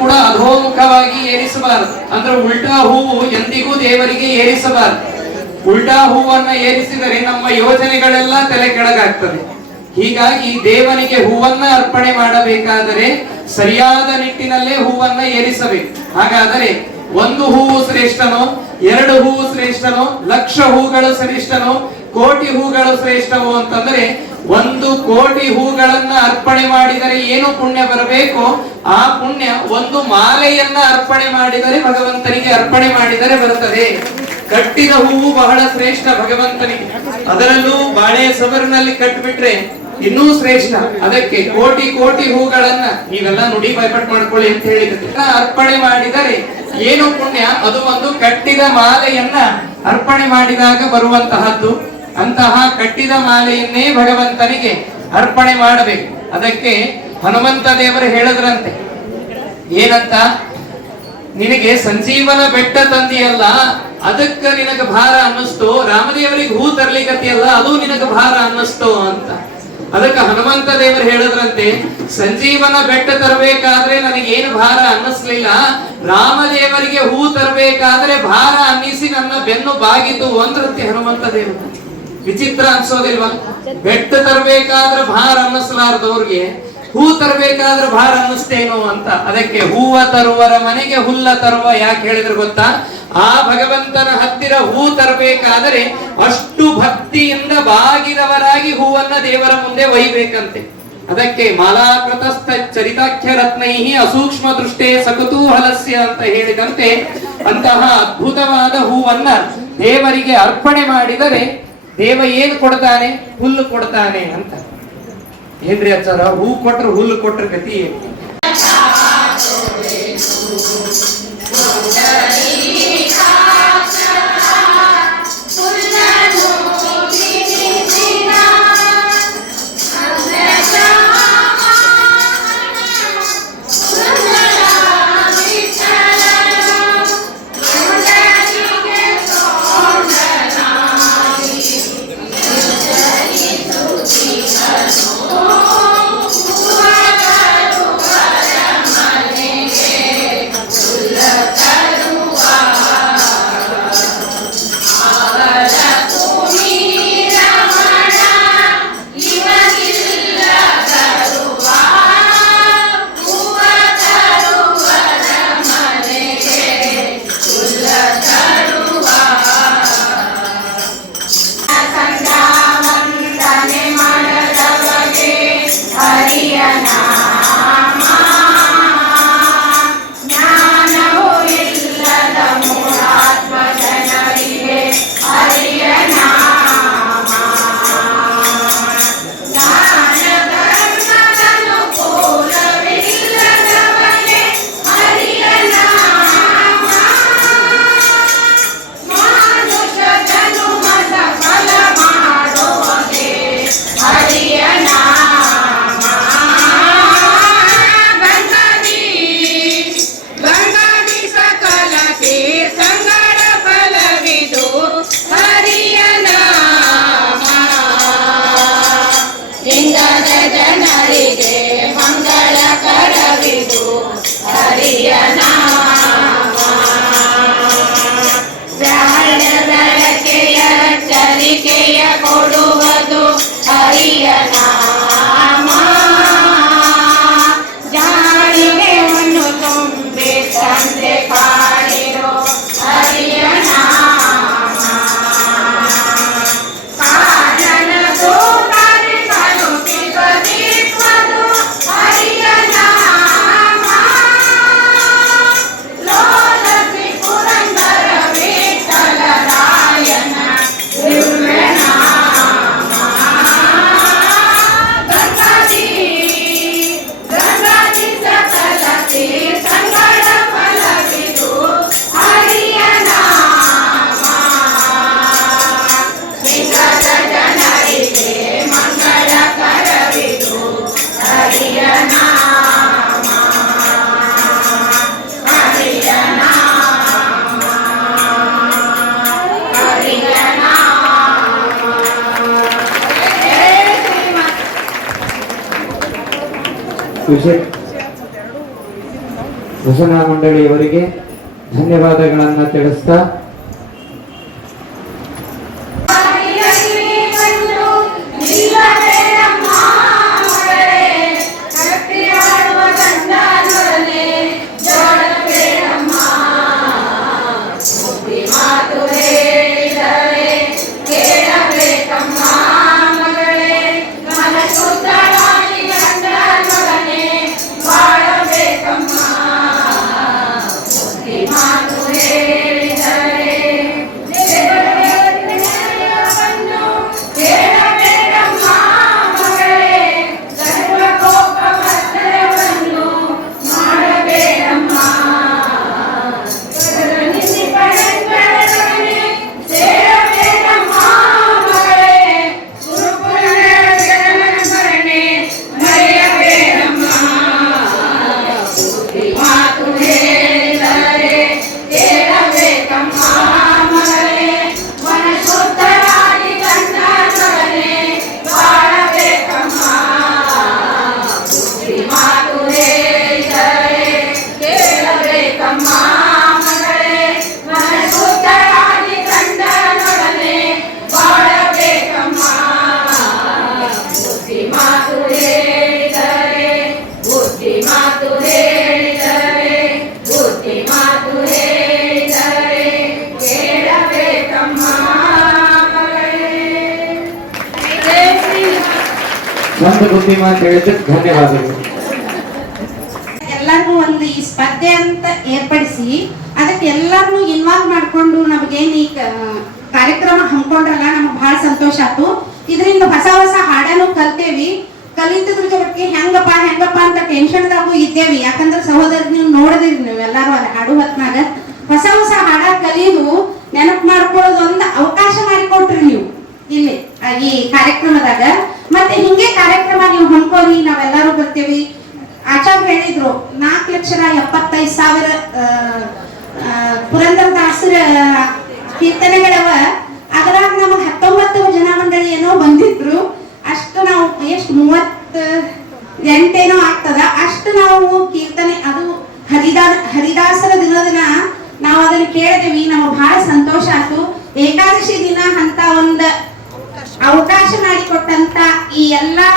ಕೂಡ ಅಧೋಮುಖವಾಗಿ ಏರಿಸಬಾರದು. ಅಂದ್ರೆ ಉಲ್ಟಾ ಹೂವು ಎಂದಿಗೂ ದೇವರಿಗೆ ಏರಿಸಬಾರದು. ಉಲ್ಟಾ ಹೂವನ್ನ ಏರಿಸಿದರೆ ನಮ್ಮ ಯೋಜನೆಗಳೆಲ್ಲ ತಲೆ ಕೆಳಗಾಗ್ತದೆ. ಹೀಗಾಗಿ ದೇವನಿಗೆ ಹೂವನ್ನ ಅರ್ಪಣೆ ಮಾಡಬೇಕಾದರೆ ಸರಿಯಾದ ನಿಟ್ಟಿನಲ್ಲೇ ಹೂವನ್ನ ಏರಿಸಬೇಕು. ಹಾಗಾದರೆ ಒಂದು ಹೂವು ಶ್ರೇಷ್ಠನೋ, ಎರಡು ಹೂವು ಶ್ರೇಷ್ಠನೋ, ಲಕ್ಷ ಹೂಗಳು ಶ್ರೇಷ್ಠನೋ, ಕೋಟಿ ಹೂಗಳು ಶ್ರೇಷ್ಠವೋ ಅಂತಂದ್ರೆ, 1 ಕೋಟಿ ಹೂಗಳನ್ನ ಅರ್ಪಣೆ ಮಾಡಿದರೆ ಏನು ಪುಣ್ಯ ಬರಬೇಕು, ಆ ಪುಣ್ಯ 1 ಮಾಲೆಯನ್ನ ಅರ್ಪಣೆ ಮಾಡಿದರೆ ಭಗವಂತನಿಗೆ ಅರ್ಪಣೆ ಮಾಡಿದರೆ ಬರುತ್ತದೆ. ಕಟ್ಟಿದ ಹೂವು ಬಹಳ ಶ್ರೇಷ್ಠ ಭಗವಂತನಿಗೆ. ಅದರಲ್ಲೂ ಬಾಳೆ ಸಬರಿನಲ್ಲಿ ಕಟ್ಟಿಬಿಟ್ರೆ ಇನ್ನೂ ಶ್ರೇಷ್ಠ. ಅದಕ್ಕೆ ಕೋಟಿ ಕೋಟಿ ಹೂಗಳನ್ನ ನೀವೆಲ್ಲ ನುಡಿ ಭಯಪಟ್ಟು ಮಾಡ್ಕೊಳ್ಳಿ ಅಂತ ಹೇಳಿದ್ರೆ ಅರ್ಪಣೆ ಮಾಡಿದರೆ ಏನು ಪುಣ್ಯ, ಅದು ಒಂದು ಕಟ್ಟಿದ ಮಾಲೆಯನ್ನ ಅರ್ಪಣೆ ಮಾಡಿದಾಗ ಬರುವಂತಹದ್ದು. ಅಂತಹ ಕಟ್ಟಿದ ಮಾಲೆಯನ್ನೇ ಭಗವಂತನಿಗೆ ಅರ್ಪಣೆ ಮಾಡಬೇಕು. ಅದಕ್ಕೆ ಹನುಮಂತ ದೇವರು ಹೇಳಿದ್ರಂತೆ, ಏನಂತ, ನಿನಗೆ ಸಂಜೀವನ ಬೆಟ್ಟ ತಂದಿಯಲ್ಲ, ಅದಕ್ಕ ನಿನಗ ಭಾರ ಅನ್ನಿಸ್ತು, ರಾಮದೇವರಿಗೆ ಹೂ ತರ್ಲಿಕತ್ತಿಯಲ್ಲ, ಅದು ನಿನಗ ಭಾರ ಅನ್ನಿಸ್ತು ಅಂತ. ಅದಕ್ಕೆ ಹನುಮಂತ ದೇವರು ಹೇಳಿದ್ರಂತೆ, ಸಂಜೀವನ ಬೆಟ್ಟ ತರಬೇಕಾದ್ರೆ ನನಗೇನು ಭಾರ ಅನ್ನಿಸ್ಲಿಲ್ಲ, ರಾಮದೇವರಿಗೆ ಹೂ ತರಬೇಕಾದ್ರೆ ಭಾರ ಅನ್ನಿಸಿ ನನ್ನ ಬೆನ್ನು ಬಾಗಿತು ಅಂದ್ರಂತೆ ಹನುಮಂತ ದೇವರು. ವಿಚಿತ್ರ ಅನ್ಸೋದಿಲ್ವಾ? ಬೆಟ್ಟ ತರಬೇಕಾದ್ರೆ ಭಾರ ಅನ್ನಿಸ್ಲಾರ್ದವ್ರಿಗೆ ಹೂ ತರಬೇಕಾದ್ರೆ ಭಾರ ಅನ್ನಿಸ್ತೇನೋ ಅಂತ. ಅದಕ್ಕೆ ಹೂವ ತರುವರ ಮನೆಗೆ ಹುಲ್ಲ ತರುವ ಯಾಕೆ ಹೇಳಿದ್ರು ಗೊತ್ತಾ? ಆ ಭಗವಂತನ ಹತ್ತಿರ ಹೂ ತರಬೇಕಾದರೆ ಅಷ್ಟು ಭಕ್ತಿಯಿಂದ ಬಾಗಿದವರಾಗಿ ಹೂವನ್ನ ದೇವರ ಮುಂದೆ ಒಯ್ಬೇಕಂತೆ. ಅದಕ್ಕೆ ಮಾಲಾಕೃತಸ್ಥ ಚರಿತಾಖ್ಯ ರತ್ನೈಹಿ ಅಸೂಕ್ಷ್ಮ ದೃಷ್ಟೇ ಸಕುತೂಹಲಸ್ಯ ಅಂತ ಹೇಳಿದಂತೆ ಅಂತಹ ಅದ್ಭುತವಾದ ಹೂವನ್ನ ದೇವರಿಗೆ ಅರ್ಪಣೆ ಮಾಡಿದರೆ ದೇವ ಏನು ಕೊಡ್ತಾನೆ? ಹುಲ್ಲು ಕೊಡ್ತಾನೆ ಅಂತ. ಏನ್ರಿ ಅಚ್ಚಾರ, ಹೂ ಕೊಟ್ರೆ ಹುಲ್ಲು ಕೊಟ್ರೆ ಗತಿ ಏನು? ವಿಷಯ ಭಜನಾ ಮಂಡಳಿಯವರಿಗೆ ಧನ್ಯವಾದಗಳನ್ನು ತಿಳಿಸ್ತಾ ಒಂದು ಬುದ್ಧಿಮಾನ್ ಹೇಳಿದ್ದಕ್ಕೆ ಧನ್ಯವಾದಗಳು. ಎಲ್ಲರಿಗೂ ಒಂದು ಈ ಸ್ಪರ್ಧೆ ಅಂತ ಏರ್ಪಡಿಸಿ ಅದಕ್ಕೆ ಎಲ್ಲರನ್ನು ಇನ್ವಾಲ್ವ್ ಮಾಡ್ಕೊಂಡು ನಮಗೇನು ಈ ಕಾರ್ಯಕ್ರಮ ಹಮ್ಮಿಕೊಂಡ್ರಲ್ಲ ನಮ್ಗೆ ಬಹಳ ಸಂತೋಷ ಆಯ್ತು. ಇದರಿಂದ ಹೊಸ ಹೊಸ ಹಾಡನ್ನು ಕಲ್ತೇವಿ. ಕಲಿತಿದ್ರ ಜೊತೆಗೆ ಹೆಂಗಪ್ಪ ಅಂತ ಟೆನ್ಷನ್ದಾಗೂ ಇದ್ದೇವಿ. ಯಾಕಂದ್ರೆ ಸಹೋದರಿ ನೀವು ನೋಡಿದಿರಿ, ನೀವು ಎಲ್ಲರೂ ಅಲ್ಲಿ ಹಾಡು ಹೊತ್ನಾಗ ಹೊಸ ಹೊಸ ಹಾಡ ಕಲಿಯೋದು ನೆನಪು ಮಾಡ್ಕೊಳ್ಳೋದು ಒಂದು ಅವಕಾಶ ಮಾಡಿಕೊಟ್ರಿ ನೀವು ಇಲ್ಲಿ ಈ ಕಾರ್ಯಕ್ರಮದಾಗ. ಮತ್ತೆ ಹಿಂಗೆ ಕಾರ್ಯಕ್ರಮ ನೀವು ಹಮ್ಮಿಕೊಳ್ಳಿ, ನಾವೆಲ್ಲರೂ ಬರ್ತೀವಿ. ಆಚಾರ್ಯ ಹೇಳಿದ್ರು 4,75,000 ಪುರಂದರದಾಸರ ಕೀರ್ತನೆಗಳವ. ಅದ್ರಾಗ ನಮಗೆ 19 ಜನ ಮಂಡಳಿ ಏನೋ ಬಂದಿದ್ರು. ಅಷ್ಟು ನಾವು ಎಷ್ಟು 38 ಆಗ್ತದ ಅಷ್ಟು ನಾವು ಕೀರ್ತನೆ ಅದು ಹರಿದಾಸರ ದಿನ ನಾವು ಅದನ್ನ ಕೇಳಿದೇವಿ. ನಮಗೆ ಬಹಳ ಸಂತೋಷ ಆಯ್ತು. ಏಕಾದಶಿ ದಿನ ಅಂತ ಒಂದು ಅವಕಾಶ ಮಾಡಿಕೊಟ್ಟಂತ ಈ ಎಲ್ಲಾ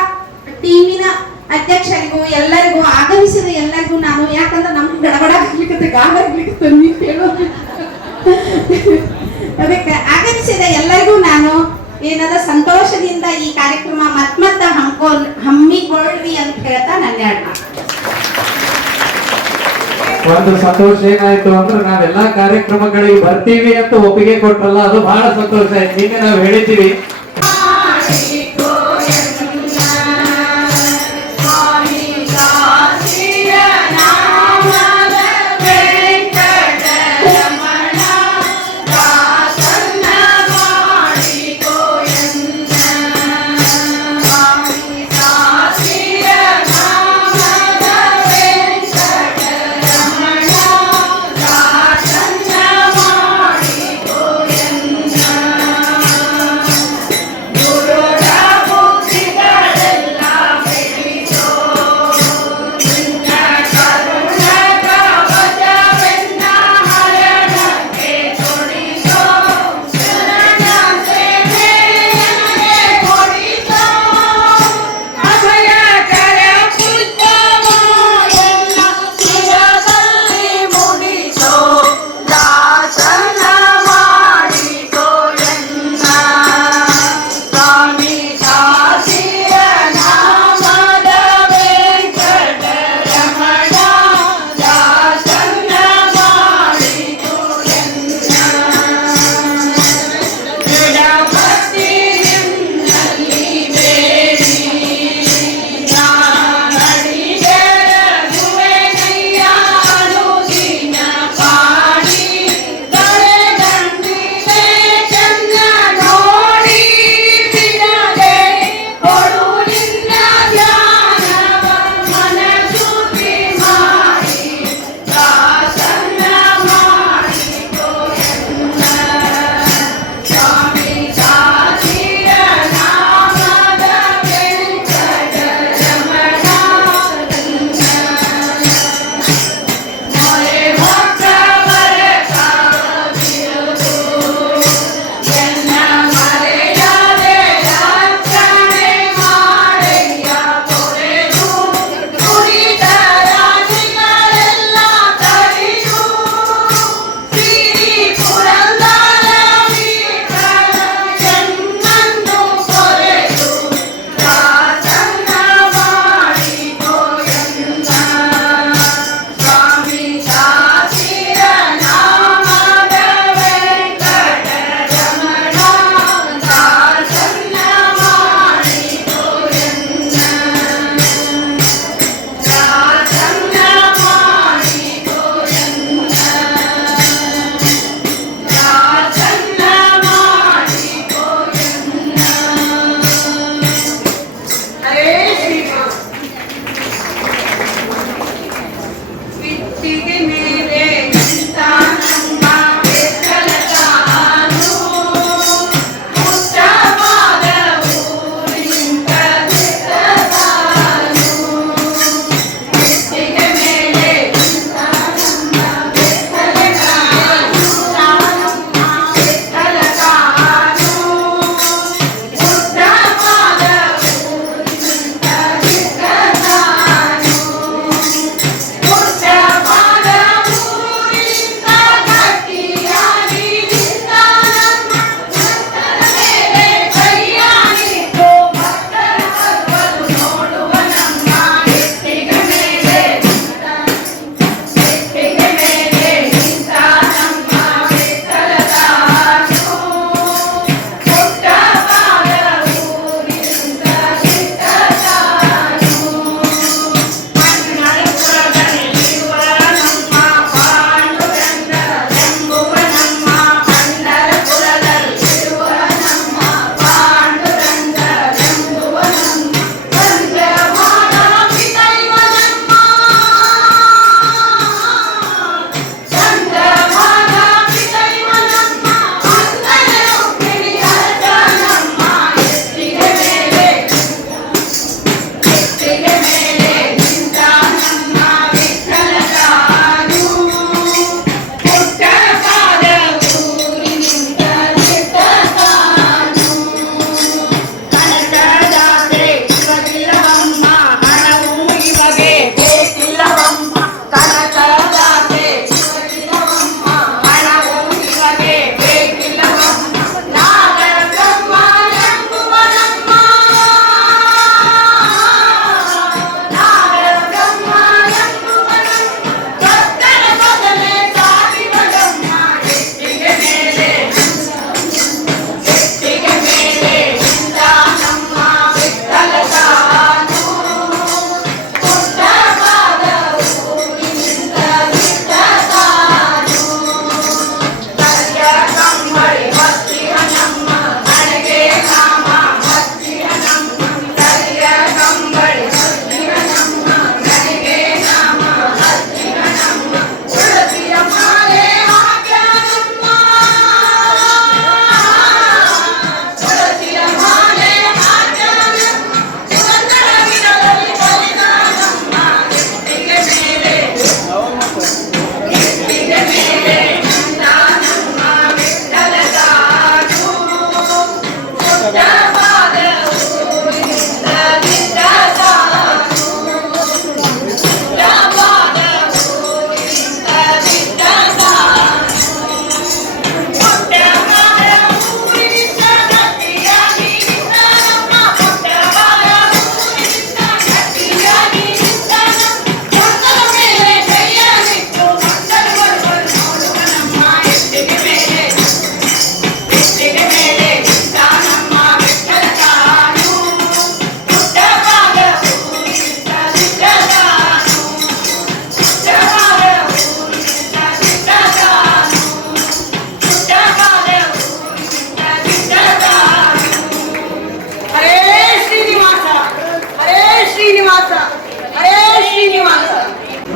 ಟೀಮಿನ ಅಧ್ಯಕ್ಷರಿಗೂ ಎಲ್ಲರಿಗೂ ಆಗಮಿಸಿದ ಎಲ್ಲರಿಗೂ ನಾನು, ಯಾಕಂದ್ರೆ ನಮ್ಗೆ ಗಡಬಡ ಆಗ್ಲಿಕ್ಕೆ ನೀವು ಕೇಳೋದು ಅದಕ್ಕೆ ಆಗಮಿಸಿದ ಎಲ್ಲರಿಗೂ ನಾನು ಏನದ ಸಂತೋಷದಿಂದ ಈ ಕಾರ್ಯಕ್ರಮ ಮತ್ತ ಹಮ್ಮಿಕೊಳ್ಳಿ ಅಂತ ಹೇಳ್ತಾ ನನ್ನ ಒಂದು ಸಂತೋಷ ಏನಾಯ್ತು ಅಂದ್ರೆ ನಾವೆಲ್ಲಾ ಕಾರ್ಯಕ್ರಮಗಳಿಗೆ ಬರ್ತೀವಿ ಅಂತ ಒಪ್ಪಿಗೆ ಕೊಟ್ರಲ್ಲ, ಅದು ಬಹಳ ಸಂತೋಷ ಆಯ್ತು. ನಿನ್ನೆ ನಾವು ಹೇಳಿದ್ದೀವಿ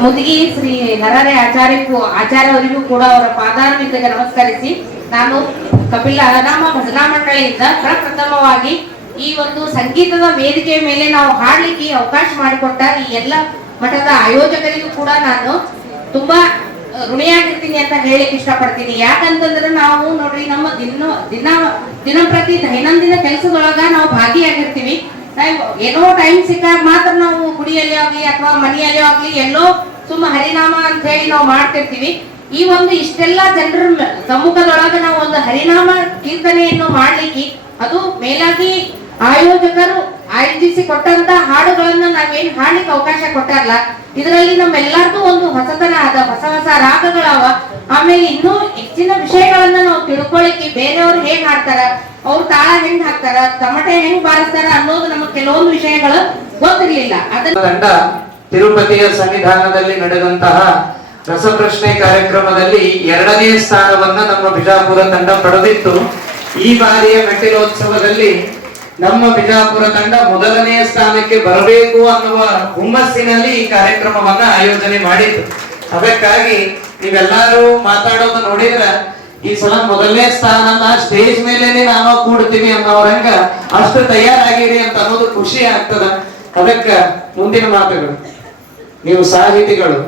ಮುದುಗಿ ಶ್ರೀ ನರರೆ ಆಚಾರ್ಯವರಿಗೂ ಕೂಡ ಅವರ ಪಾದಾರವಿಂದಕ್ಕೆ ನಮಸ್ಕರಿಸಿ, ನಾನು ಕಪಿಲ ಹರನಾಮ ಭಜನಾ ಮಂಡಳಿಯಿಂದ ಪ್ರಪ್ರಥಮವಾಗಿ ಈ ಒಂದು ಸಂಗೀತದ ವೇದಿಕೆಯ ಮೇಲೆ ನಾವು ಹಾಡ್ಲಿಕ್ಕೆ ಅವಕಾಶ ಮಾಡಿಕೊಟ್ಟ ಈ ಎಲ್ಲ ಮಠದ ಆಯೋಜಕರಿಗೂ ಕೂಡ ನಾನು ತುಂಬಾ ಋಣಿಯಾಗಿರ್ತೀನಿ ಅಂತ ಹೇಳಿಕ್ ಇಷ್ಟಪಡ್ತೀನಿ. ಯಾಕಂತಂದ್ರೆ ನಾವು ನೋಡ್ರಿ ನಮ್ಮ ದಿನಂಪ್ರತಿ ದೈನಂದಿನ ಕೆಲಸದೊಳಗ ನಾವು ಭಾಗಿಯಾಗಿರ್ತೀವಿ. ಏನೋ ಟೈಮ್ ಸಿಕ್ಕಾಗ ಮಾತ್ರ ನಾವು ಗುಡಿಯಲ್ಲಿ ಆಗ್ಲಿ ಅಥವಾ ಮನೆಯಲ್ಲಿ ಆಗ್ಲಿ ಎಲ್ಲೋ ಸುಮ್ಮ ಹರಿನಾಮ ಅಂತ ಹೇಳಿ ನಾವು ಮಾಡ್ತಿರ್ತೀವಿ. ಈ ಒಂದು ಇಷ್ಟೆಲ್ಲ ಜನರ ಸಮ್ಮುಖದೊಳಗ ನಾವು ಒಂದು ಹರಿನಾಮ ಕೀರ್ತನೆಯನ್ನು ಮಾಡ್ಲಿಕ್ಕೆ, ಅದು ಮೇಲಾಗಿ ಆಯೋಜಕರು ಆಯೋಜಿಸಿ ಕೊಟ್ಟಂತ ಹಾಡುಗಳನ್ನ ನಾವೇನ್ ಹಾಡ್ಲಿಕ್ಕೆ ಅವಕಾಶ ಕೊಟ್ಟಾರಲ್ಲ, ಇದರಲ್ಲಿ ನಮ್ಮೆಲ್ಲರಿಗೂ ಒಂದು ಹೊಸತನ ಅದ, ಹೊಸ ಹೊಸ ರಾಗಗಳವ. ಆಮೇಲೆ ಇನ್ನೂ ಹೆಚ್ಚಿನ ವಿಷಯಗಳನ್ನ ನಾವು ತಿಳ್ಕೊಳಿಕ್ಕೆ, ಬೇರೆಯವ್ರು ಹೇಗ್ ಹಾಡ್ತಾರ, ಅವ್ರು ತಾಳ ಹೆಂಗ್ ಹಾಕ್ತಾರ, ತಮಟೆ ಹೆಂಗ್ ಬಾರಿಸ್ತಾರ ಅನ್ನೋದು ನಮಗೆ ಕೆಲವೊಂದು ವಿಷಯಗಳು ಗೊತ್ತಿರ್ಲಿಲ್ಲ. ತಂಡ ತಿರುಪತಿಯ ಸನ್ನಿಧಾನದಲ್ಲಿ ನಡೆದಂತಹ ರಸಪ್ರಶ್ನೆ ಕಾರ್ಯಕ್ರಮದಲ್ಲಿ 2ನೇ ಸ್ಥಾನವನ್ನ ನಮ್ಮ ಬಿಜಾಪುರ ತಂಡ ಪಡೆದಿತ್ತು. ಈ ಬಾರಿಯ ಮೆಟ್ಟಿಲೋತ್ಸವದಲ್ಲಿ ನಮ್ಮ ಬಿಜಾಪುರ ತಂಡ 1ನೇ ಸ್ಥಾನಕ್ಕೆ ಬರಬೇಕು ಅನ್ನುವ ಹುಮ್ಮಸ್ಸಿನಲ್ಲಿ ಈ ಕಾರ್ಯಕ್ರಮವನ್ನ ಆಯೋಜನೆ ಮಾಡಿತ್ತು. ಅದಕ್ಕಾಗಿ ನೀವೆಲ್ಲರೂ ಮಾತಾಡೋದು ನೋಡಿದ್ರ ಈ ಸಲ 1ನೇ ಸ್ಥಾನನ ಸ್ಟೇಜ್ ಮೇಲೇನೆ ನಾವು ಕೂಡ್ತೀವಿ ಅನ್ನೋರಂಗ ಅಷ್ಟು ತಯಾರಾಗಿರಿ ಅಂತ ಅನ್ನೋದು ಖುಷಿ ಆಗ್ತದ. ಅದಕ್ಕ ಮುಂದಿನ ಮಾತುಗಳು, ನೀವು ಸಾಹಿತಿಗಳು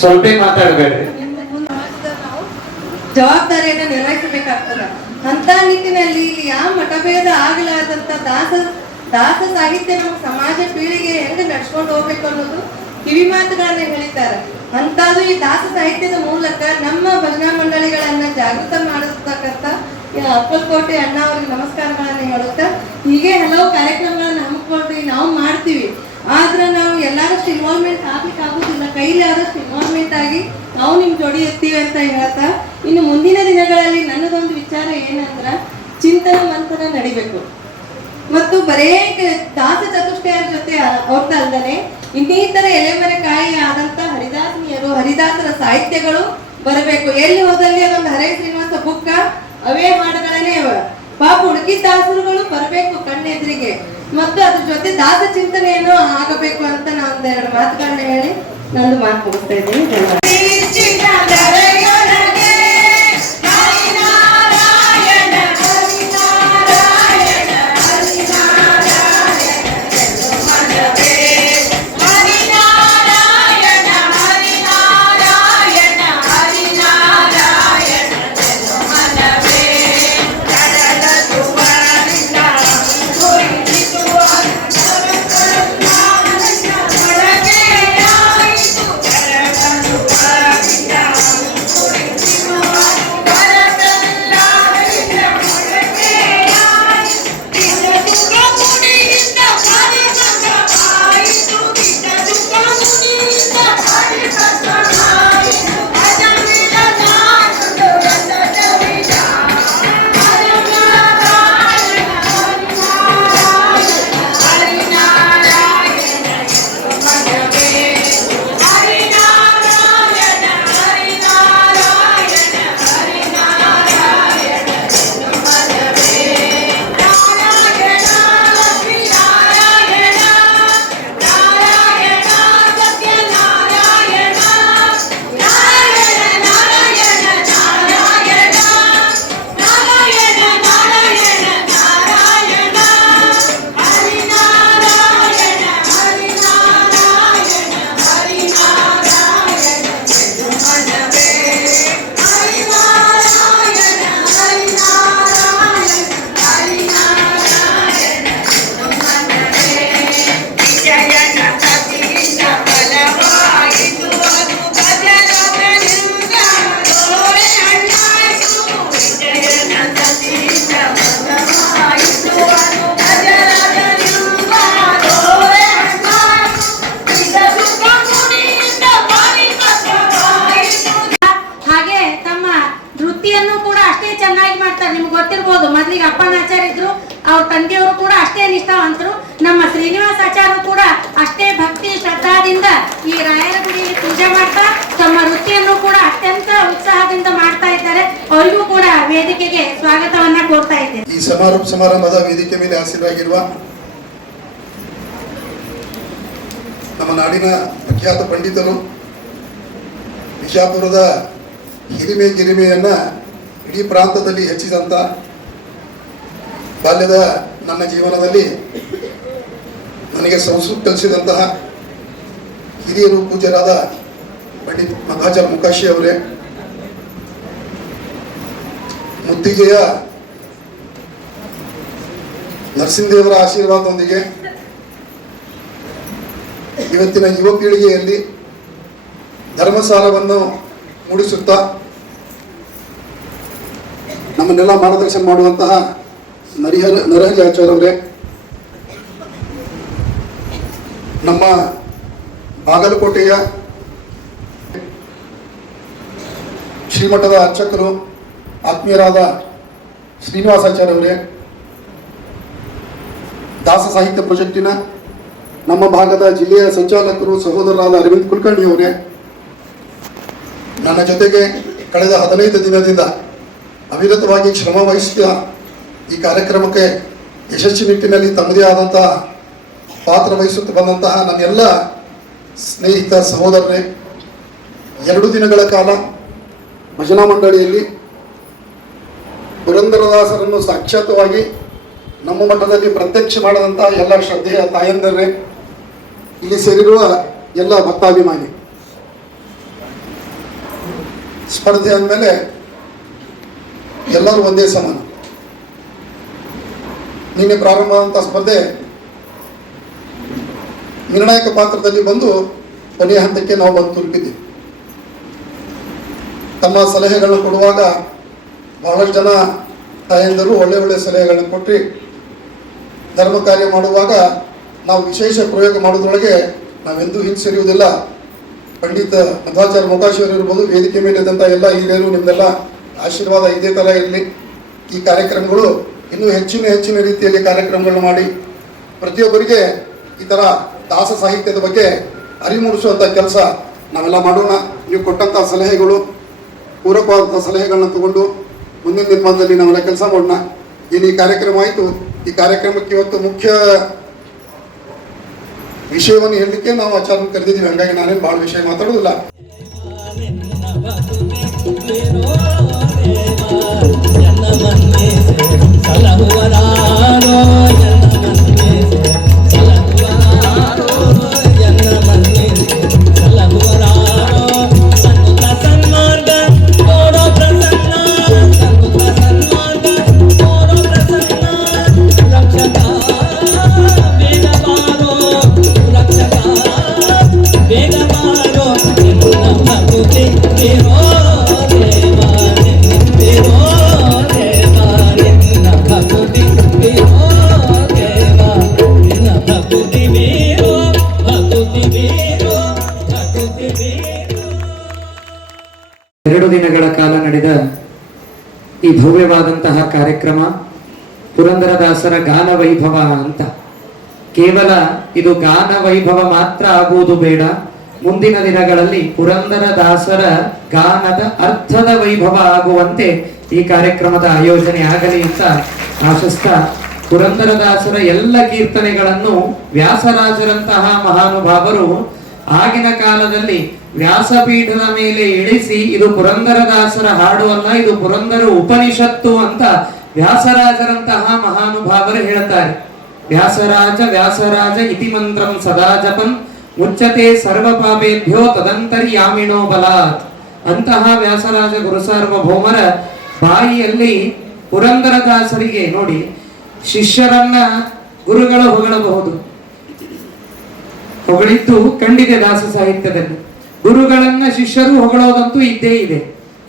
ಸ್ವಲ್ಪ ಮಾತಾಡಬೇಡ್ರಿ. ಜವಾಬ್ದಾರಿಯನ್ನ ನಿರ್ವಹಿಸಬೇಕಾಗ್ತದ. ಅಂತ ನಿಟ್ಟಿನಲ್ಲಿ ಇಲ್ಲಿ ಯಾವ ಮತಭೇದ ಆಗಲಾರ್ದಂತ ದಾಸ ಸಾಹಿತ್ಯ ನಮ್ಮ ಸಮಾಜ ಪೀಳಿಗೆ ಹೆಂಗ್ ನಡ್ಸ್ಕೊಂಡು ಹೋಗ್ಬೇಕು ಅನ್ನೋದು ಕಿವಿ ಮಾತುಗಳನ್ನ ಹೇಳಿದ್ದಾರೆ. ಅಂತದ್ದು ಈ ದಾಸ ಸಾಹಿತ್ಯದ ಮೂಲಕ ನಮ್ಮ ಭಜನಾ ಮಂಡಳಿಗಳನ್ನ ಜಾಗೃತ ಮಾಡತಕ್ಕಂತ ಅಕ್ಕಲ್ಕೋಟೆ ಅಣ್ಣ ಅವ್ರಿಗೆ ನಮಸ್ಕಾರಗಳನ್ನ ಹೇಳುತ್ತಾ, ಹೀಗೆ ಹಲವು ಕಾರ್ಯಕ್ರಮಗಳನ್ನ ಹಮ್ಮಿಕೊಳ್ತೀವಿ, ನಾವು ಮಾಡ್ತೀವಿ. ಆದ್ರೆ ನಾವು ಎಲ್ಲಾರಷ್ಟು ಇನ್ವಾಲ್ವ್ಮೆಂಟ್ ಆಗ್ಲಿಕ್ಕೆ ಆಗುದಿಲ್ಲ. ಕೈಲಿ ಆದಷ್ಟು ಇನ್ವಾಲ್ವ್ಮೆಂಟ್ ಆಗಿ ನಾವು ನಿಮ್ ಜೋಡಿ ಇರ್ತೀವಿ ಅಂತ ಹೇಳ್ತಾ, ಇನ್ನು ಮುಂದಿನ ದಿನಗಳಲ್ಲಿ ನನ್ನದೊಂದು ವಿಚಾರ ಏನಂದ್ರ, ಚಿಂತನ ಮಂಥನ ನಡಿಬೇಕು ಮತ್ತು ಬರೇ ದಾಸ ಚತುಷ್ಟಯರ ಜೊತೆ ಅವ್ರದ್ದು ಅಲ್ಲದೆ ಇನ್ನಿತರ ಎಲೆಮರೆ ಕಾಯಿ ಆದಂತ ಹರಿದಾಸನಿಯರು, ಹರಿದಾಸರ ಸಾಹಿತ್ಯಗಳು ಬರಬೇಕು. ಎಲ್ಲಿ ಹೋದಲ್ಲಿ ಅದೊಂದು ಹರೇ ಶ್ರೀನಿವಾಸ ಬುಕ್ಕ, ಅವೇ ಹಾಡುಗಳನ್ನೇ ಪಾಪ ಹುಡುಕಿದ ದಾಸರುಗಳು ಬರಬೇಕು ಕಣ್ಣೆದ್ರಿಗೆ, ಮತ್ತು ಅದ್ರ ಜೊತೆ ದಾಸ ಚಿಂತನೆಯನ್ನು ಆಗಬೇಕು ಅಂತ ನಾನು ಒಂದೆರಡು ಮಾತುಗಳನ್ನ ಹೇಳಿ ನಂದು ಮಾತು ಮುಗಿಸ್ತಾ ಇದ್ದೀನಿ. ಧನ್ಯವಾದ. ಮೊದ್ಲಿಗೆ ಅಪ್ಪನಾಚಾರ್ಯ ಇದ್ರು, ಅವ್ರ ತಂದೆಯವರು ಕೂಡ ಅಷ್ಟೇ ನಿಷ್ಠಾವಂತರು. ನಮ್ಮ ಶ್ರೀನಿವಾಸ ಆಚಾರ್ಯರು ಕೂಡ ಅಷ್ಟೇ ಭಕ್ತಿ ಶ್ರದ್ಧಾದಿಂದ ಈ ರಾಯರ ಗುಡಿಯಲ್ಲಿ ಪೂಜೆ ಮಾಡ್ತಾ ತಮ್ಮ ವೃತ್ತಿಯನ್ನು ಕೂಡ ಅತ್ಯಂತ ಉತ್ಸಾಹದಿಂದ ಮಾಡ್ತಾ ಇದ್ದಾರೆ. ಅವರಿಗೂ ಕೂಡ ವೇದಿಕೆಗೆ ಸ್ವಾಗತವನ್ನ ಕೋರ್ತಾ ಇದ್ದೇನೆ. ಈ ಸಮಾರಂಭದ ವೇದಿಕೆ ಮೇಲೆ ಆಸೀನರಾಗಿರುವ ನಮ್ಮ ನಾಡಿನ ವಿಖ್ಯಾತ ಪಂಡಿತರು. ವಿಜಾಪುರದ ಹಿರಿಮೆ ಗಿರಿಮೆಯನ್ನು ಇಡೀ ಪ್ರಾಂತದಲ್ಲಿ ಹೆಚ್ಚಿದಂಥ ಬಾಲ್ಯದ ನನ್ನ ಜೀವನದಲ್ಲಿ ನನಗೆ ಸಂಸ್ಕೃತ ಕಲಿಸಿದಂತಹ ಹಿರಿಯರು ಪೂಜ್ಯರಾದ ಪಂಡಿತ್ ಮಧ್ವಾಚಾರ್ಯ ಮೊಕಾಶಿ ಅವರೇ, ಮುತ್ತಿಗೆಯ ನರಸಿಂಹದೇವರ ಆಶೀರ್ವಾದದೊಂದಿಗೆ ಇವತ್ತಿನ ಯುವ ಪೀಳಿಗೆಯಲ್ಲಿ ಧರ್ಮಸಾರವನ್ನು ಮೂಡಿಸುತ್ತಾ ನಮ್ಮನ್ನೆಲ್ಲ ಮಾರ್ಗದರ್ಶನ ಮಾಡುವಂತಹ ನರಹರಿ ಆಚಾರ್ಯ ಅವರೇ, ನಮ್ಮ ಬಾಗಲಕೋಟೆಯ ಶ್ರೀಮಠದ ಅರ್ಚಕರು ಆತ್ಮೀಯರಾದ ಶ್ರೀನಿವಾಸಾಚಾರ್ಯ ಅವರೇ, ದಾಸ ಸಾಹಿತ್ಯ ಪ್ರಾಜೆಕ್ಟಿನ ನಮ್ಮ ಭಾಗದ ಜಿಲ್ಲೆಯ ಸಂಚಾಲಕರು ಸಹೋದರರಾದ ಅರವಿಂದ್ ಕುಲಕರ್ಣಿ ಅವರೇ, ನನ್ನ ಜೊತೆಗೆ ಕಳೆದ 15 ದಿನದಿಂದ ಅವಿರತವಾಗಿ ಶ್ರಮ ವಹಿಸಿದ ಈ ಕಾರ್ಯಕ್ರಮಕ್ಕೆ ಯಶಸ್ವಿ ನಿಟ್ಟಿನಲ್ಲಿ ತಮ್ಮದೇ ಆದಂಥ ಪಾತ್ರ ವಹಿಸುತ್ತಾ ಬಂದಂತಹ ನನ್ನೆಲ್ಲ ಸ್ನೇಹಿತ ಸಹೋದರರೇ, 2 ದಿನಗಳ ಕಾಲ ಭಜನಾ ಮಂಡಳಿಯಲ್ಲಿ ಪುರಂದರದಾಸರನ್ನು ಸಾಕ್ಷಾತ್ವಾಗಿ ನಮ್ಮ ಮಠದಲ್ಲಿ ಪ್ರತ್ಯಕ್ಷ ಮಾಡಿದಂಥ ಎಲ್ಲ ಶ್ರದ್ಧೆಯ ತಾಯಂದರೇ, ಇಲ್ಲಿ ಸೇರಿರುವ ಎಲ್ಲ ಭಕ್ತಾಭಿಮಾನಿ. ಸ್ಪರ್ಧೆ ಅಂದಮೇಲೆ ಎಲ್ಲರೂ ಒಂದೇ ಸಮಾನ. ನಿನ್ನೆ ಪ್ರಾರಂಭವಾದಂಥ ಸ್ಪರ್ಧೆ ನಿರ್ಣಾಯಕ ಪಾತ್ರದಲ್ಲಿ ಬಂದು ಕೊನೆಯ ಹಂತಕ್ಕೆ ನಾವು ಬಂದು ತಲುಪಿದ್ದೀವಿ. ತಮ್ಮ ಸಲಹೆಗಳನ್ನು ಕೊಡುವಾಗ ಬಹಳಷ್ಟು ಜನ ತಾಯಂದರು ಒಳ್ಳೆ ಸಲಹೆಗಳನ್ನು ಕೊಟ್ಟು ಧರ್ಮ ಕಾರ್ಯ ಮಾಡುವಾಗ ನಾವು ವಿಶೇಷ ಪ್ರಯೋಗ ಮಾಡೋದ್ರೊಳಗೆ ನಾವೆಂದೂ ಹಿಂಸರಿಯುವುದಿಲ್ಲ. ಪಂಡಿತ ಮಧ್ವಾಚಾರ್ಯ ಮೊಕಾಶಿ ಅವರು ಇರ್ಬೋದು, ವೇದಿಕೆ ಮೇಲೆ ಇದ್ದಂಥ ಎಲ್ಲ ಹಿರಿಯರು, ನಿಮ್ಮೆಲ್ಲ ಆಶೀರ್ವಾದ ಇದೇ ಥರ ಇರಲಿ. ಈ ಕಾರ್ಯಕ್ರಮಗಳು ಇನ್ನೂ ಹೆಚ್ಚಿನ ರೀತಿಯಲ್ಲಿ ಕಾರ್ಯಕ್ರಮಗಳನ್ನು ಮಾಡಿ ಪ್ರತಿಯೊಬ್ಬರಿಗೆ ಈ ಥರ ದಾಸ ಸಾಹಿತ್ಯದ ಬಗ್ಗೆ ಅರಿವು ಮೂಡಿಸುವಂಥ ಕೆಲಸ ನಾವೆಲ್ಲ ಮಾಡೋಣ. ನೀವು ಕೊಟ್ಟಂಥ ಸಲಹೆಗಳು, ಪೂರಕವಾದಂಥ ಸಲಹೆಗಳನ್ನ ತಗೊಂಡು ಮುಂದಿನ ದಿನಮಾನದಲ್ಲಿ ನಾವೆಲ್ಲ ಕೆಲಸ ಮಾಡೋಣ. ಏನು ಈ ಕಾರ್ಯಕ್ರಮ ಆಯಿತು, ಈ ಕಾರ್ಯಕ್ರಮಕ್ಕೆ ಇವತ್ತು ಮುಖ್ಯ ವಿಷಯವನ್ನು ಹೇಳಲಿಕ್ಕೆ ನಾವು ಆಚಾರ್ಯ ಕರೆದಿದ್ದೀವಿ. ಹಾಗಾಗಿ ನಾನೇನು ಭಾಳ ವಿಷಯ ಮಾತಾಡೋದಿಲ್ಲ. ದಿನಗಳ ಕಾಲ ನಡೆದ ಈ ಭವ್ಯವಾದಂತಹ ಕಾರ್ಯಕ್ರಮ ಪುರಂದರದಾಸರ ಗಾನ ವೈಭವ ಅಂತ. ಕೇವಲ ಇದು ಗಾನ ವೈಭವ ಮಾತ್ರ ಆಗುವುದು ಬೇಡ, ಮುಂದಿನ ದಿನಗಳಲ್ಲಿ ಪುರಂದರದಾಸರ ಗಾನದ ಅರ್ಥದ ವೈಭವ ಆಗುವಂತೆ ಈ ಕಾರ್ಯಕ್ರಮದ ಆಯೋಜನೆ ಆಗಲಿ ಅಂತ ಆಶಿಸ್ತಾ, ಪುರಂದರದಾಸರ ಎಲ್ಲ ಕೀರ್ತನೆಗಳನ್ನು ವ್ಯಾಸರಾಜರಂತಹ ಮಹಾನುಭಾವರು ಆಗಿನ ಕಾಲದಲ್ಲಿ ವ್ಯಾಸಪೀಠದ ಮೇಲೆ ಇಳಿಸಿ ಇದು ಪುರಂದರದಾಸರ ಹಾಡು ಅಲ್ಲ, ಇದು ಪುರಂದರ ಉಪನಿಷತ್ತು ಅಂತ ವ್ಯಾಸರಾಜರಂತಹ ಮಹಾನುಭಾವರು ಹೇಳುತ್ತಾರೆ. ವ್ಯಾಸರಾಜ ಇತಿ ಮಂತ್ರಂ ಸದಾ ಜಪನ್ ಮುಚ್ಚತೆ ಸರ್ವ ಪಾಪೇಭ್ಯೋ ತದಂತರ್ಯಾಮಿಣೋ ಬಲಾತ್. ಅಂತಹ ವ್ಯಾಸರಾಜ ಗುರುಸಾರ್ವಭೌಮರ ಬಾಯಿಯಲ್ಲಿ ಪುರಂದರದಾಸರಿಗೆ ನೋಡಿ, ಶಿಷ್ಯರನ್ನ ಗುರುಗಳು ಹೊಗಳಬಹುದು, ಹೊಗಳಿದ್ದು ಕಂಡಿದೆ ದಾಸ ಸಾಹಿತ್ಯದಲ್ಲಿ. ಗುರುಗಳನ್ನ ಶಿಷ್ಯರು ಹೊಗಳೋದಂತೂ ಇದ್ದೇ ಇದೆ.